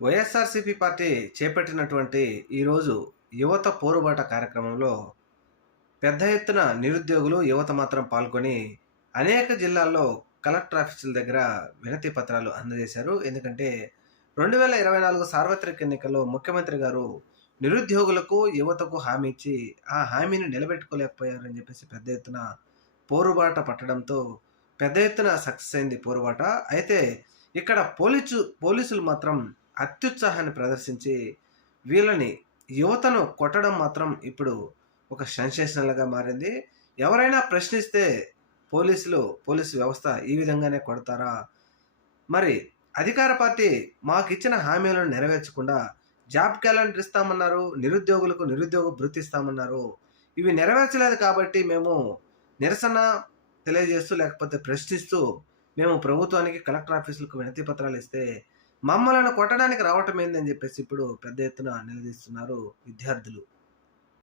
YSRCP party చేపట్టినటువంటి ఈరోజు యువత పోరుబాట కార్యక్రమంలో పెద్ద ఎత్తున నిరుద్యోగులు యువత మాత్రం పాల్గొని అనేక జిల్లాల్లో కలెక్టర్ ఆఫీసుల దగ్గర వినతి పత్రాలు అందజేశారు. ఎందుకంటే రెండు వేల ఇరవై నాలుగు సార్వత్రిక ఎన్నికల్లో ముఖ్యమంత్రి గారు నిరుద్యోగులకు యువతకు హామీ ఇచ్చి ఆ హామీని నిలబెట్టుకోలేకపోయారని చెప్పేసి పెద్ద ఎత్తున పోరుబాట పట్టడంతో పెద్ద ఎత్తున సక్సెస్ అయింది పోరుబాట. అయితే ఇక్కడ పోలీసు పోలీసులు మాత్రం అత్యుత్సాహాన్ని ప్రదర్శించి వీళ్ళని యువతను కొట్టడం మాత్రం ఇప్పుడు ఒక సెన్సేషనల్గా మారింది. ఎవరైనా ప్రశ్నిస్తే పోలీసులు పోలీసు వ్యవస్థ ఈ విధంగానే కొడతారా? మరి అధికార పార్టీ మాకు ఇచ్చిన హామీలను నెరవేర్చకుండా జాబ్ క్యాలెండర్ ఇస్తామన్నారు నిరుద్యోగులకు నిరుద్యోగ భృతి ఇస్తామన్నారు. ఇవి నెరవేర్చలేదు కాబట్టి మేము నిరసన తెలియజేస్తూ లేకపోతే ప్రశ్నిస్తూ మేము ప్రభుత్వానికి కలెక్టర్ ఆఫీసులకు వినతి పత్రాలు ఇస్తే మమ్మలను కొట్టడానికి రావటం ఏందని చెప్పేసి ఇప్పుడు పెద్ద ఎత్తున నిలదీస్తున్నారు విద్యార్థులు.